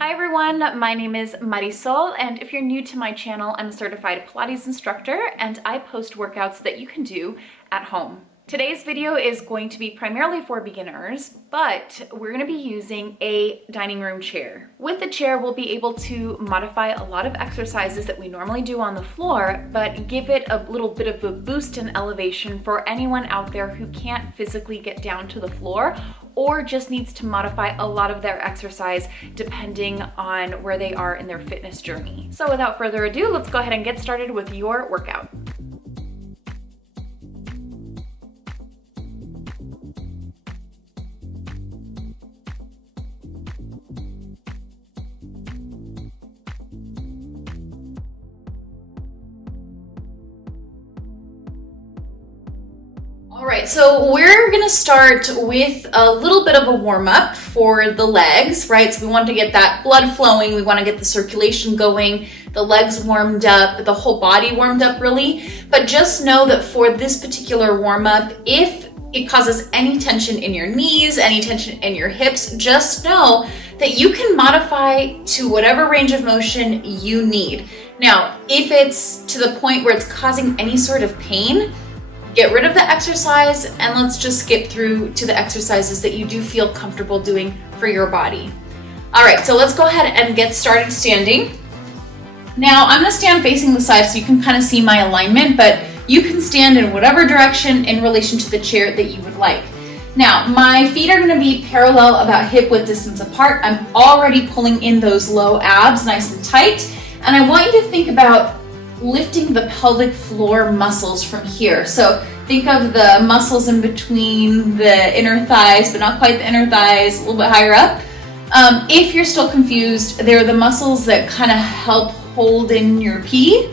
Hi everyone, my name is Marisol, and if you're new to my channel, I'm a certified Pilates instructor and I post workouts that you can do at home. Today's video is going to be primarily for beginners, but we're going to be using a dining room chair. With the chair, we'll be able to modify a lot of exercises that we normally do on the floor, but give it a little bit of a boost in elevation for anyone out there who can't physically get down to the floor or just needs to modify a lot of their exercise depending on where they are in their fitness journey. So without further ado, let's go ahead and get started with your workout. All right, so we're gonna start with a little bit of a warm-up for the legs, right? So we want to get that blood flowing, we wanna get the circulation going, the legs warmed up, the whole body warmed up really. But just know that for this particular warm-up, if it causes any tension in your knees, any tension in your hips, just know that you can modify to whatever range of motion you need. Now, if it's to the point where it's causing any sort of pain, get rid of the exercise and let's just skip through to the exercises that you do feel comfortable doing for your body. All right, so let's go ahead and get started standing. Now I'm gonna stand facing the side so you can kind of see my alignment, but you can stand in whatever direction in relation to the chair that you would like. Now, my feet are gonna be parallel, about hip width distance apart. I'm already pulling in those low abs nice and tight, and I want you to think about lifting the pelvic floor muscles from here. So think of the muscles in between the inner thighs, but not quite the inner thighs, a little bit higher up. If you're still confused, they're the muscles that kind of help hold in your pee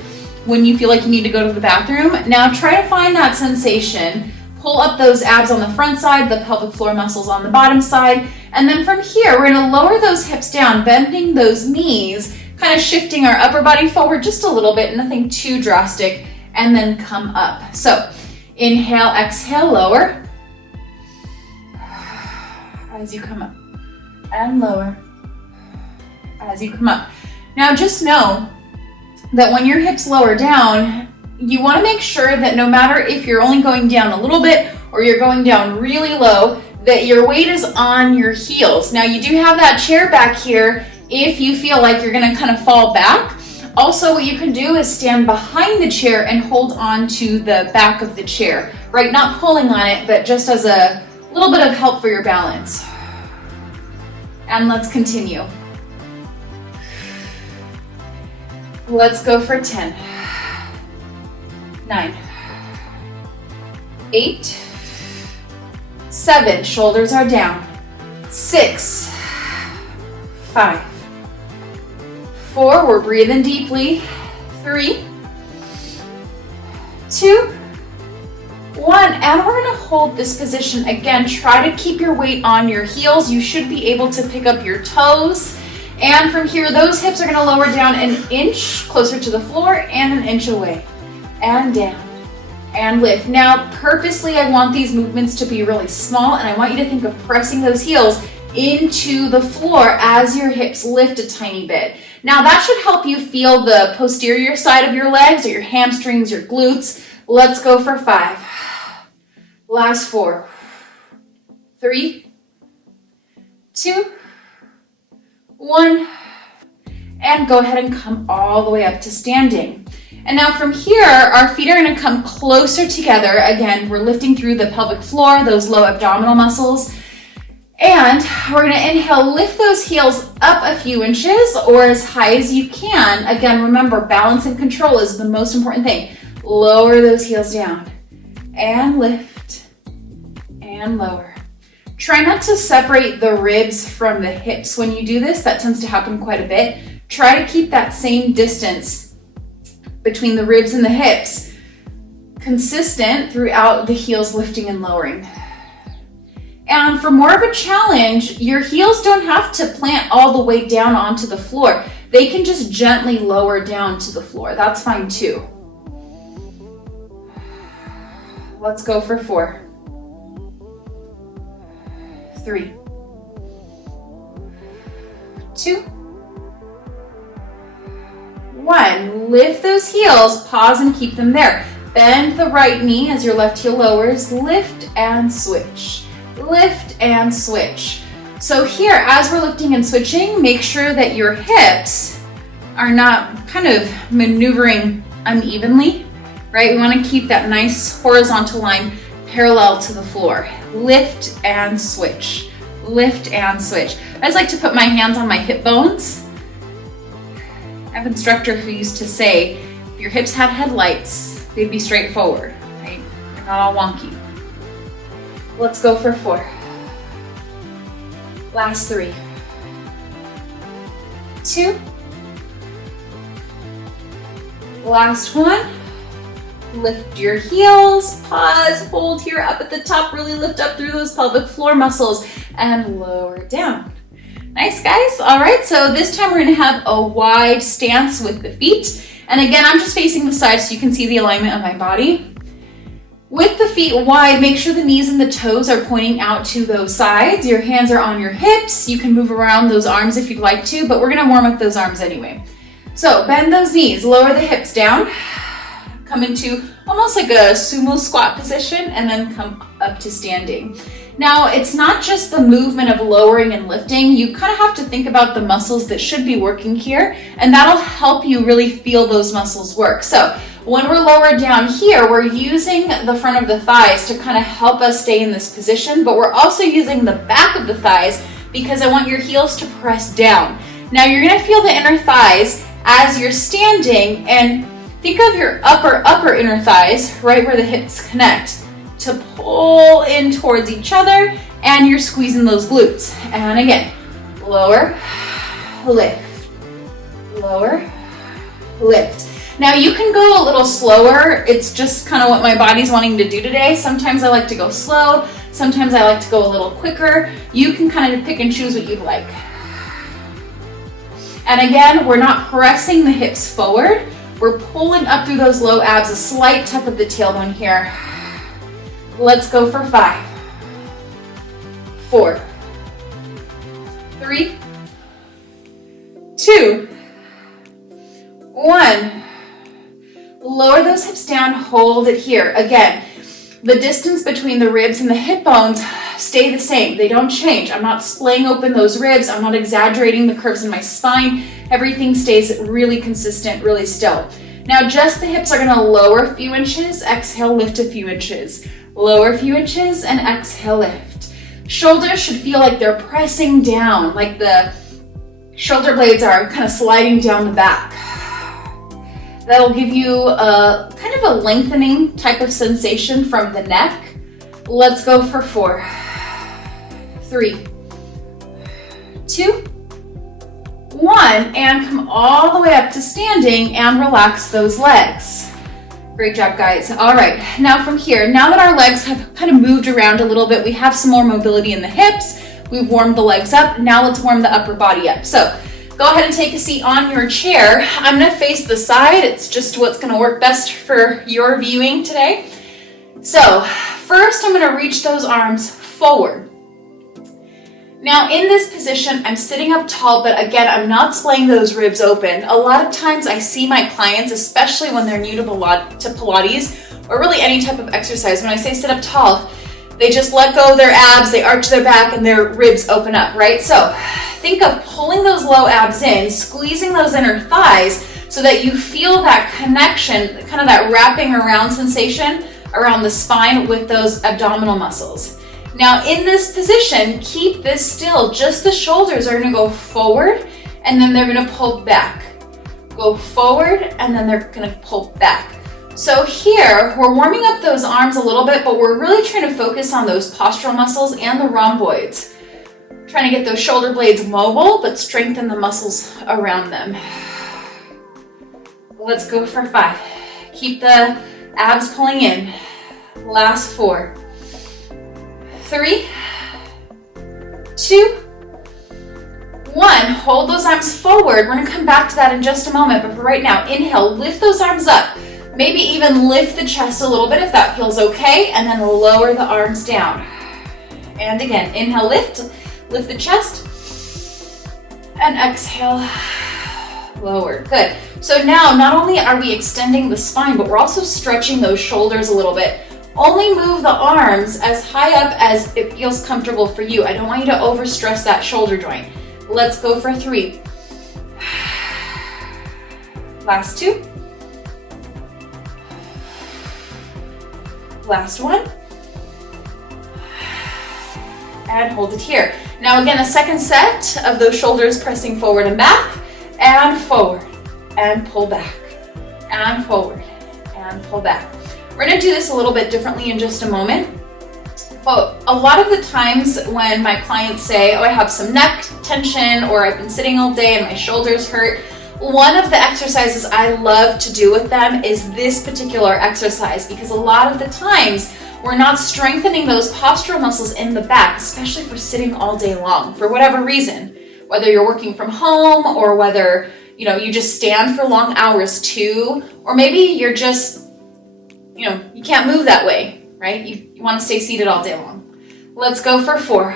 when you feel like you need to go to the bathroom. Now try to find that sensation. Pull up those abs on the front side, the pelvic floor muscles on the bottom side. And then from here, we're gonna lower those hips down, bending those knees, kind of shifting our upper body forward just a little bit, nothing too drastic, and then come up. So inhale, exhale, lower. As you come up, and lower as you come up. Now just know that when your hips lower down, you want to make sure that no matter if you're only going down a little bit or you're going down really low, that your weight is on your heels. Now you do have that chair back here if you feel like you're gonna kind of fall back. Also, what you can do is stand behind the chair and hold on to the back of the chair, right? Not pulling on it, but just as a little bit of help for your balance. And let's continue. Let's go for 10, 9, 8, 7, shoulders are down, 6, 5, 4, we're breathing deeply, 3, 2, 1, and we're gonna hold this position again. Try to keep your weight on your heels. You should be able to pick up your toes. And from here, those hips are gonna lower down an inch closer to the floor and an inch away. And down, and lift. Now, purposely, I want these movements to be really small, and I want you to think of pressing those heels into the floor as your hips lift a tiny bit. Now that should help you feel the posterior side of your legs or your hamstrings, your glutes. Let's go for 5. Last 4, 3, 2, 1, and go ahead and come all the way up to standing. And now from here, our feet are gonna come closer together. Again, we're lifting through the pelvic floor, those low abdominal muscles. And we're gonna inhale, lift those heels up a few inches or as high as you can. Again, remember, balance and control is the most important thing. Lower those heels down and lift and lower. Try not to separate the ribs from the hips when you do this. That tends to happen quite a bit. Try to keep that same distance between the ribs and the hips consistent throughout the heels lifting and lowering. And for more of a challenge, your heels don't have to plant all the way down onto the floor. They can just gently lower down to the floor. That's fine too. Let's go for 4, 3, 2, 1. Lift those heels, pause and keep them there. Bend the right knee as your left heel lowers. Lift and switch. Lift and switch. So here, as we're lifting and switching, make sure that your hips are not kind of maneuvering unevenly, right? We want to keep that nice horizontal line parallel to the floor. Lift and switch. Lift and switch. I just like to put my hands on my hip bones. I have an instructor who used to say, if your hips had headlights, they'd be straightforward, right? They're not all wonky. Let's go for 4. Last 3. 2. Last 1. Lift your heels, pause, hold here up at the top, really lift up through those pelvic floor muscles and lower down. Nice, guys. All right, so this time we're gonna have a wide stance with the feet. And again, I'm just facing the side so you can see the alignment of my body. With the feet wide, make sure the knees and the toes are pointing out to those sides. Your hands are on your hips. You can move around those arms if you'd like to, but we're gonna warm up those arms anyway. So bend those knees, lower the hips down, come into almost like a sumo squat position, and then come up to standing. Now, it's not just the movement of lowering and lifting. You kind of have to think about the muscles that should be working here, and that'll help you really feel those muscles work. So when we're lower down here, we're using the front of the thighs to kind of help us stay in this position, but we're also using the back of the thighs because I want your heels to press down. Now, you're gonna feel the inner thighs as you're standing, and think of your upper inner thighs, right where the hips connect, to pull in towards each other, and you're squeezing those glutes. And again, lower, lift, lower, lift. Now you can go a little slower. It's just kind of what my body's wanting to do today. Sometimes I like to go slow. Sometimes I like to go a little quicker. You can kind of pick and choose what you like. And again, we're not pressing the hips forward. We're pulling up through those low abs, a slight tuck of the tailbone here. Let's go for 5, 4, 3, 2, 1. Lower those hips down, hold it here. Again, the distance between the ribs and the hip bones stay the same. They don't change. I'm not splaying open those ribs. I'm not exaggerating the curves in my spine. Everything stays really consistent, really still. Now, just the hips are gonna lower a few inches, exhale, lift a few inches. Lower a few inches and exhale, lift. Shoulders should feel like they're pressing down, like the shoulder blades are kind of sliding down the back. That'll give you a kind of a lengthening type of sensation from the neck. Let's go for 4, 3, 2, 1, and come all the way up to standing and relax those legs. Great job, guys. All right, now from here, now that our legs have kind of moved around a little bit, we have some more mobility in the hips, we've warmed the legs up, now let's warm the upper body up. So go ahead and take a seat on your chair. I'm gonna face the side. It's just what's gonna work best for your viewing today. So first, I'm gonna reach those arms forward. Now in this position, I'm sitting up tall, but again, I'm not splaying those ribs open. A lot of times I see my clients, especially when they're new to Pilates, or really any type of exercise, when I say sit up tall, they just let go of their abs, they arch their back, and their ribs open up, right? So think of pulling those low abs in, squeezing those inner thighs so that you feel that connection, kind of that wrapping around sensation around the spine with those abdominal muscles. Now in this position, keep this still. Just the shoulders are gonna go forward and then they're gonna pull back. Go forward and then they're gonna pull back. So here, we're warming up those arms a little bit, but we're really trying to focus on those postural muscles and the rhomboids. Trying to get those shoulder blades mobile, but strengthen the muscles around them. Let's go for 5. Keep the abs pulling in. Last 4, 3, 2, 1. Hold those arms forward. We're gonna come back to that in just a moment, but for right now, inhale, lift those arms up. Maybe even lift the chest a little bit if that feels okay, and then lower the arms down. And again, inhale, lift the chest, and exhale, lower. Good. So now not only are we extending the spine, but we're also stretching those shoulders a little bit. Only move the arms as high up as it feels comfortable for you. I don't want you to overstress that shoulder joint. Let's go for 3. Last 2. Last 1. And hold it here. Now again, a second set of those shoulders pressing forward and back, and forward, and pull back, and forward, and pull back. We're gonna do this a little bit differently in just a moment. But a lot of the times when my clients say, oh, I have some neck tension, or I've been sitting all day and my shoulders hurt, one of the exercises I love to do with them is this particular exercise, because a lot of the times we're not strengthening those postural muscles in the back, especially for sitting all day long, for whatever reason. Whether you're working from home, or whether you just stand for long hours too, or maybe you're just, you can't move that way, right? You want to stay seated all day long. Let's go for 4.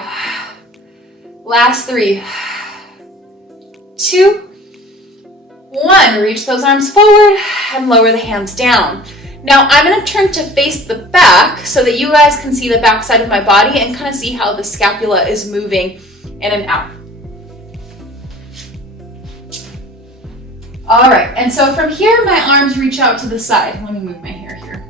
Last 3, 2, 1. Reach those arms forward and lower the hands down. Now I'm going to turn to face the back so that you guys can see the back side of my body and kind of see how the scapula is moving in and out. All right, and so from here, my arms reach out to the side. Let me move my hair here.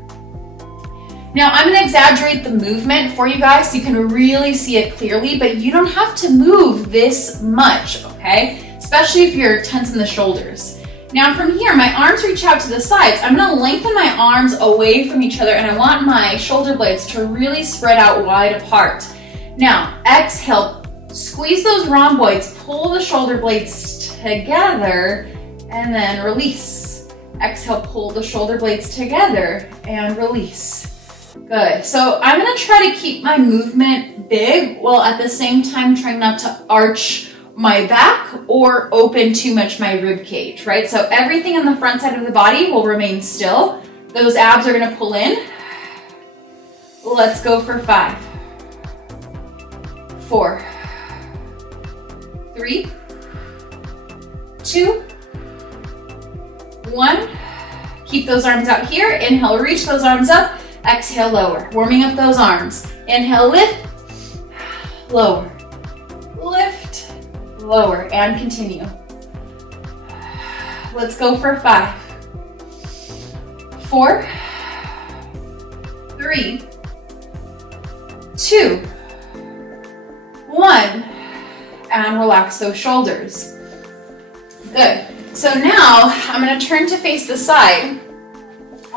Now I'm gonna exaggerate the movement for you guys so you can really see it clearly, but you don't have to move this much, okay? Especially if you're tensing the shoulders. Now from here, my arms reach out to the sides. I'm gonna lengthen my arms away from each other, and I want my shoulder blades to really spread out wide apart. Now, exhale, squeeze those rhomboids, pull the shoulder blades together, and then release. Exhale, pull the shoulder blades together and release. Good. So I'm gonna try to keep my movement big while at the same time trying not to arch my back or open too much my rib cage, right? So everything on the front side of the body will remain still. Those abs are gonna pull in. Let's go for 5, 4, 3, 2, 1. Keep those arms out here. Inhale, reach those arms up. Exhale, lower. Warming up those arms. Inhale, lift, lower, lift, lower, and continue. Let's go for 5, 4, 3, 2, 1, and relax those shoulders. Good. So now I'm going to turn to face the side,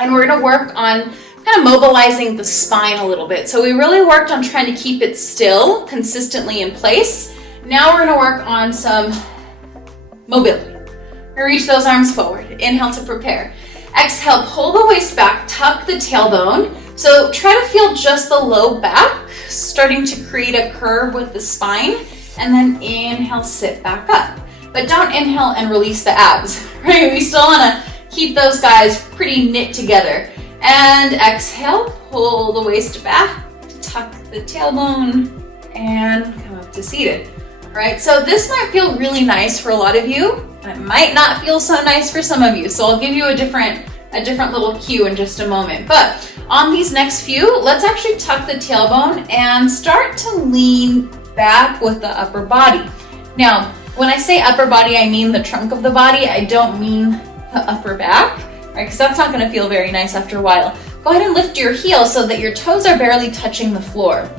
and we're going to work on kind of mobilizing the spine a little bit. So we really worked on trying to keep it still, consistently in place. Now we're going to work on some mobility. Reach those arms forward. Inhale to prepare. Exhale, pull the waist back, tuck the tailbone. So try to feel just the low back, starting to create a curve with the spine, and then inhale, sit back up. But don't inhale and release the abs, right? We still want to keep those guys pretty knit together. And exhale, pull the waist back, tuck the tailbone, and come up to seated. All right, so this might feel really nice for a lot of you. It might not feel so nice for some of you. So I'll give you a different little cue in just a moment. But on these next few, let's actually tuck the tailbone and start to lean back with the upper body. Now, when I say upper body, I mean the trunk of the body. I don't mean the upper back, right? Because that's not going to feel very nice after a while. Go ahead and lift your heels so that your toes are barely touching the floor.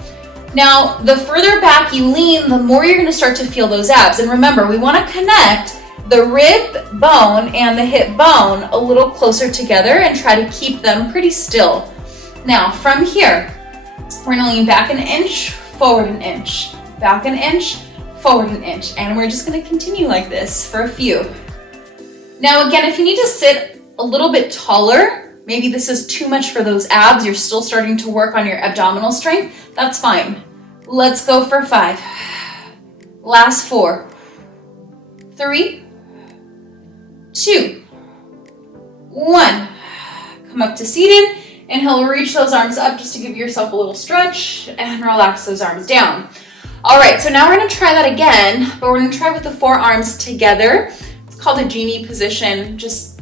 Now, the further back you lean, the more you're going to start to feel those abs. And remember, we want to connect the rib bone and the hip bone a little closer together and try to keep them pretty still. Now, from here, we're going to lean back an inch, forward an inch, back an inch, forward an inch, and we're just going to continue like this for a few. Now again, if you need to sit a little bit taller, maybe this is too much for those abs, you're still starting to work on your abdominal strength, that's fine. Let's go for 5. Last 4, 3, 2, 1. Come up to seated. Inhale, reach those arms up just to give yourself a little stretch and relax those arms down. All right, so now we're gonna try that again, but we're gonna try with the forearms together. It's called a genie position, just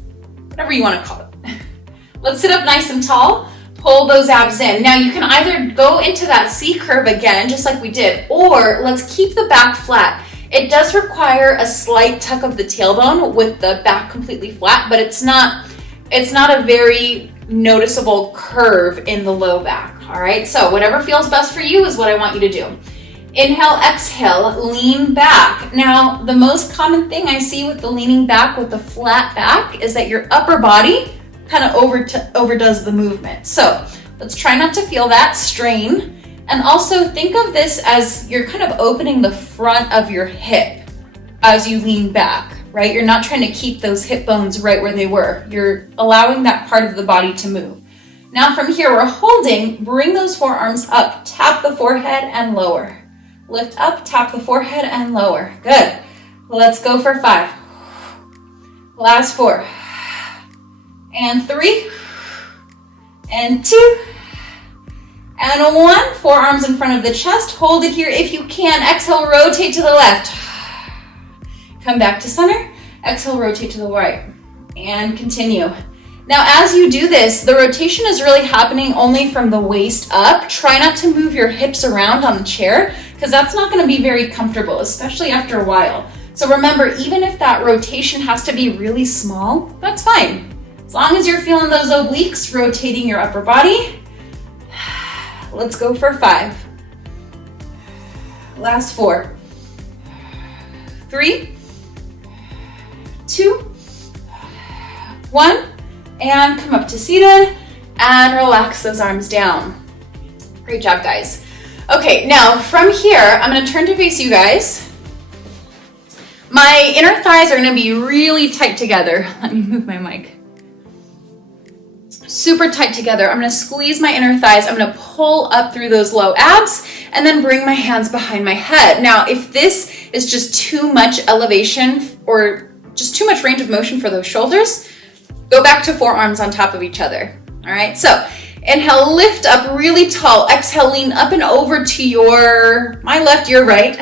whatever you want to call it. Let's sit up nice and tall, pull those abs in. Now you can either go into that C curve again, just like we did, or let's keep the back flat. It does require a slight tuck of the tailbone with the back completely flat, but it's not a very noticeable curve in the low back, all right? So whatever feels best for you is what I want you to do. Inhale, exhale, lean back. Now, the most common thing I see with the leaning back with the flat back is that your upper body kind of overdoes the movement. So let's try not to feel that strain. And also think of this as you're kind of opening the front of your hip as you lean back, right? You're not trying to keep those hip bones right where they were. You're allowing that part of the body to move. Now from here, we're holding, bring those forearms up, tap the forehead and lower. Lift up, tap the forehead and lower. Good. Let's go for 5. Last 4. And 3. And 2. And 1. Forearms in front of the chest. Hold it here if you can. Exhale, rotate to the left. Come back to center. Exhale, rotate to the right. And continue. Now, as you do this, the rotation is really happening only from the waist up. Try not to move your hips around on the chair because that's not going to be very comfortable, especially after a while. So remember, even if that rotation has to be really small, that's fine. As long as you're feeling those obliques rotating your upper body. Let's go for 5. Last 4. 3, 2, 1. And come up to seated and relax those arms down. Great job, guys. Okay, now from here, I'm gonna turn to face you guys. My inner thighs are gonna be really tight together. Let me move my mic. Super tight together. I'm gonna squeeze my inner thighs. I'm gonna pull up through those low abs and then bring my hands behind my head. Now, if this is just too much elevation or just too much range of motion for those shoulders, go back to forearms on top of each other. All right, so inhale, lift up really tall. Exhale, lean up and over to my left, your right,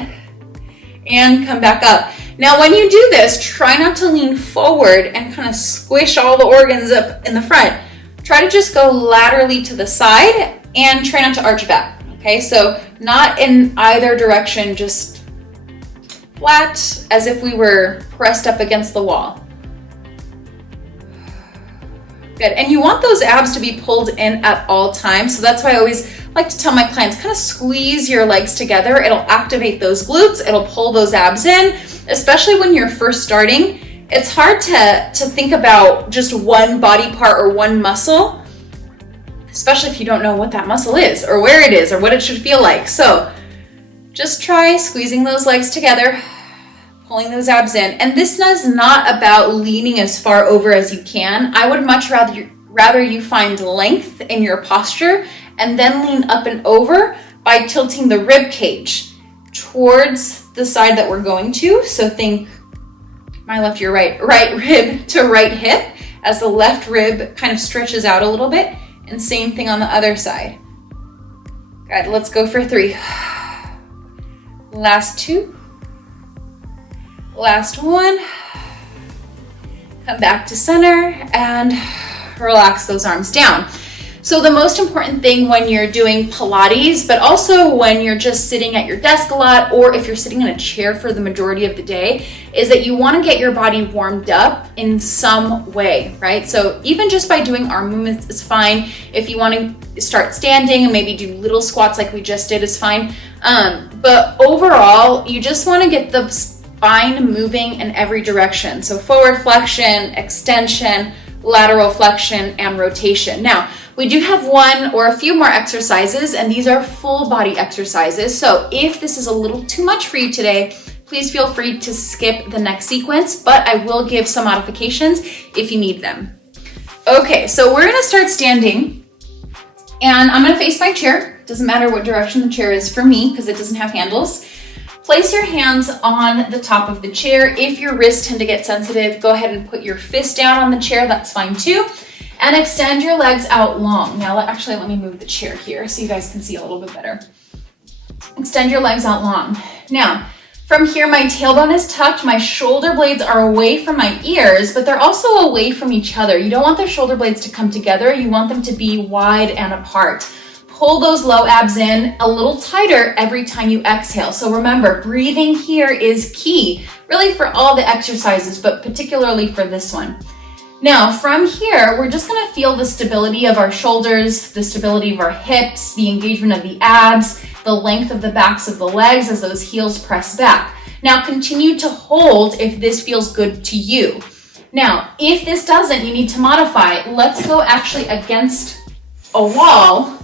and come back up. Now, when you do this, try not to lean forward and kind of squish all the organs up in the front. Try to just go laterally to the side and try not to arch back. Okay, so not in either direction, just flat as if we were pressed up against the wall. Good, and you want those abs to be pulled in at all times. So that's why I always like to tell my clients, kind of squeeze your legs together. It'll activate those glutes, it'll pull those abs in, especially when you're first starting. It's hard to think about just one body part or one muscle, especially if you don't know what that muscle is or where it is or what it should feel like. So just try squeezing those legs together, pulling those abs in. And this is not about leaning as far over as you can. I would much rather you find length in your posture and then lean up and over by tilting the rib cage towards the side that we're going to. So think my left, your right, right rib to right hip as the left rib kind of stretches out a little bit, and same thing on the other side. Good, let's go for 3. Last 2. Last 1. Come back to center and relax those arms down. So the most important thing when you're doing Pilates, but also when you're just sitting at your desk a lot, or if you're sitting in a chair for the majority of the day, is that you want to get your body warmed up in some way, right? So even just by doing arm movements is fine. If you want to start standing and maybe do little squats like we just did is fine. But overall, you just want to get the spine moving in every direction. So forward flexion, extension, lateral flexion, and rotation. Now, we do have one or a few more exercises, and these are full body exercises. So if this is a little too much for you today, please feel free to skip the next sequence, but I will give some modifications if you need them. Okay, so we're gonna start standing, and I'm gonna face my chair. Doesn't matter what direction the chair is for me, because it doesn't have handles. Place your hands on the top of the chair. If your wrists tend to get sensitive, go ahead and put your fist down on the chair, that's fine too. And extend your legs out long. Now, let me move the chair here so you guys can see a little bit better. Extend your legs out long. Now, From here, my tailbone is tucked, my shoulder blades are away from my ears, but they're also away from each other. You don't want the shoulder blades to come together. You want them to be wide and apart. Pull those low abs in a little tighter every time you exhale. So remember, breathing here is key, really for all the exercises, but particularly for this one. Now, from here, we're just gonna feel the stability of our shoulders, the stability of our hips, the engagement of the abs, the length of the backs of the legs as those heels press back. Now, continue to hold if this feels good to you. Now, if this doesn't, you need to modify. Let's go actually against a wall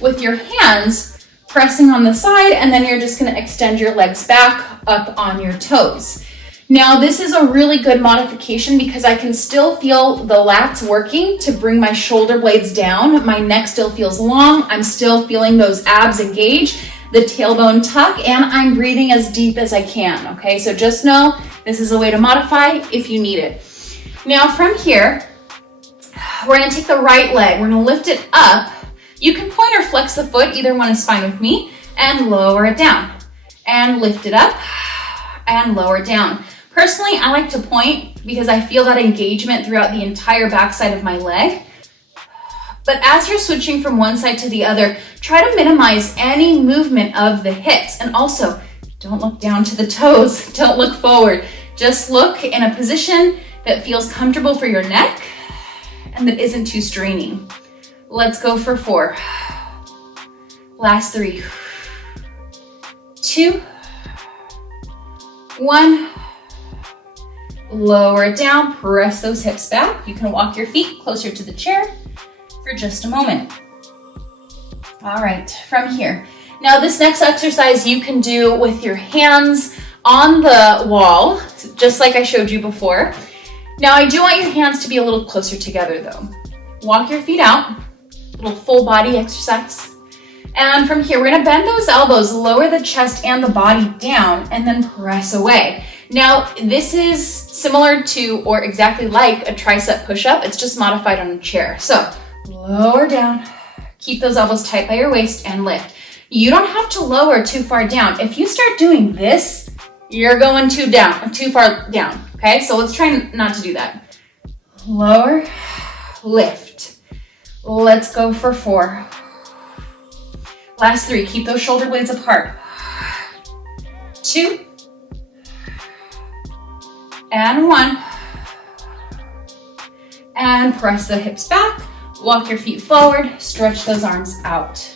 with your hands pressing on the side, and then you're just gonna extend your legs back up on your toes. Now, this is a really good modification because I can still feel the lats working to bring my shoulder blades down. My neck still feels long. I'm still feeling those abs engage, the tailbone tuck, and I'm breathing as deep as I can, okay? So just know this is a way to modify if you need it. Now, from here, we're gonna take the right leg. We're gonna lift it up. You can point or flex the foot, either one is fine with me, and lower it down. And lift it up and lower it down. Personally, I like to point because I feel that engagement throughout the entire backside of my leg. But as you're switching from one side to the other, try to minimize any movement of the hips. And also, don't look down to the toes. Don't look forward. Just look in a position that feels comfortable for your neck and that isn't too straining. Let's go for 4. Last 3. 2. 1. Lower it down, press those hips back. You can walk your feet closer to the chair for just a moment. All right, from here. Now this next exercise you can do with your hands on the wall, just like I showed you before. Now I do want your hands to be a little closer together though. Walk your feet out, little full body exercise. And from here, we're gonna bend those elbows, lower the chest and the body down, and then press away. Now, this is similar to, or exactly like, a tricep push-up. It's just modified on a chair. So, lower down, keep those elbows tight by your waist, and lift. You don't have to lower too far down. If you start doing this, you're going too far down, okay? So let's try not to do that. Lower, lift. Let's go for 4. Last 3, keep those shoulder blades apart. 2. And 1. And press the hips back. Walk your feet forward. Stretch those arms out.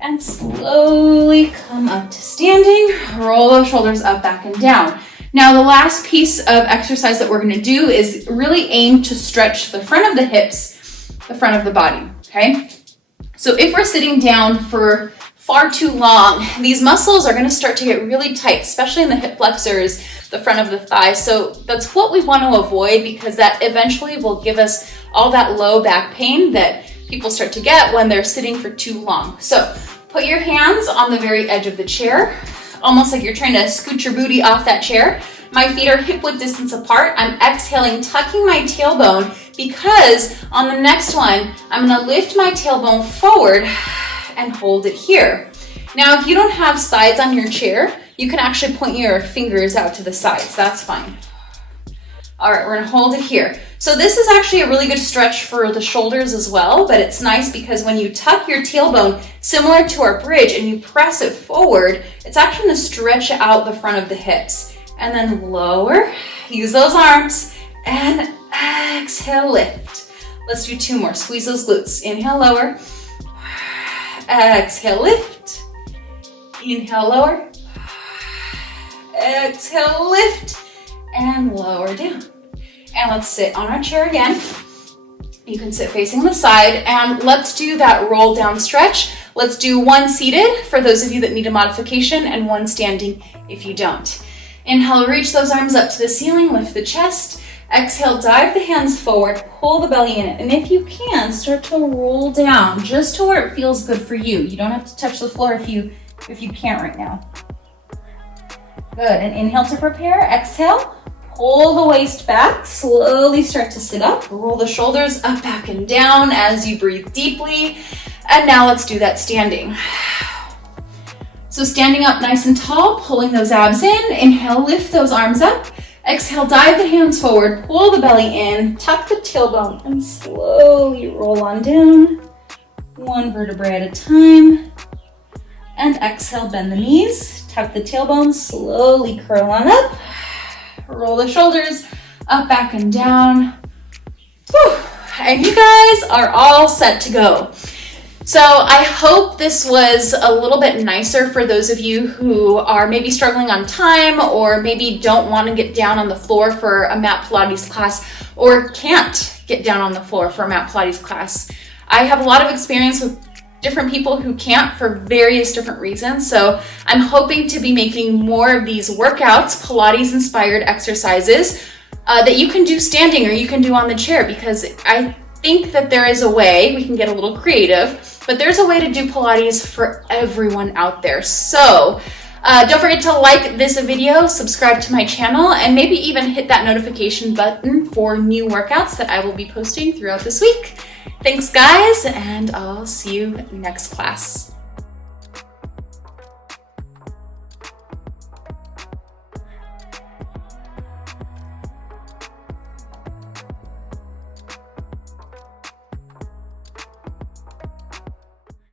And slowly come up to standing. Roll those shoulders up, back, and down. Now, the last piece of exercise that we're going to do is really aim to stretch the front of the hips, the front of the body, okay? So if we're sitting down for far too long, these muscles are going to start to get really tight, especially in the hip flexors, the front of the thighs. So that's what we want to avoid, because that eventually will give us all that low back pain that people start to get when they're sitting for too long. So put your hands on the very edge of the chair, almost like you're trying to scoot your booty off that chair. My feet are hip width distance apart. I'm exhaling, tucking my tailbone, because on the next one, I'm gonna lift my tailbone forward and hold it here. Now, if you don't have sides on your chair, you can actually point your fingers out to the sides. That's fine. All right, we're gonna hold it here. So this is actually a really good stretch for the shoulders as well, but it's nice because when you tuck your tailbone, similar to our bridge, and you press it forward, it's actually gonna stretch out the front of the hips. And then lower, use those arms, and exhale, lift. Let's do 2 more. Squeeze those glutes. Inhale, lower. Exhale, lift. Inhale, lower. Exhale, lift. And lower down. And let's sit on our chair again. You can sit facing the side, and let's do that roll down stretch. Let's do 1 seated for those of you that need a modification, and 1 standing if you don't. Inhale, reach those arms up to the ceiling, lift the chest. Exhale, dive the hands forward, pull the belly in. And if you can, start to roll down just to where it feels good for you. You don't have to touch the floor if you can't right now. Good, and inhale to prepare. Exhale, pull the waist back, slowly start to sit up. Roll the shoulders up, back, and down as you breathe deeply. And now let's do that standing. So standing up nice and tall, pulling those abs in. Inhale, lift those arms up. Exhale, dive the hands forward, pull the belly in, tuck the tailbone, and slowly roll on down. One vertebrae at a time. And exhale, bend the knees, tuck the tailbone, slowly curl on up. Roll the shoulders up, back, and down. Whew. And you guys are all set to go. So I hope this was a little bit nicer for those of you who are maybe struggling on time or maybe don't want to get down on the floor for a mat Pilates class or can't get down on the floor for a mat Pilates class. I have a lot of experience with different people who can't for various different reasons. So I'm hoping to be making more of these workouts, Pilates inspired exercises that you can do standing or you can do on the chair, because I think that there is a way, we can get a little creative, but there's a way to do Pilates for everyone out there. So don't forget to like this video, subscribe to my channel, and maybe even hit that notification button for new workouts that I will be posting throughout this week. Thanks guys, and I'll see you next class.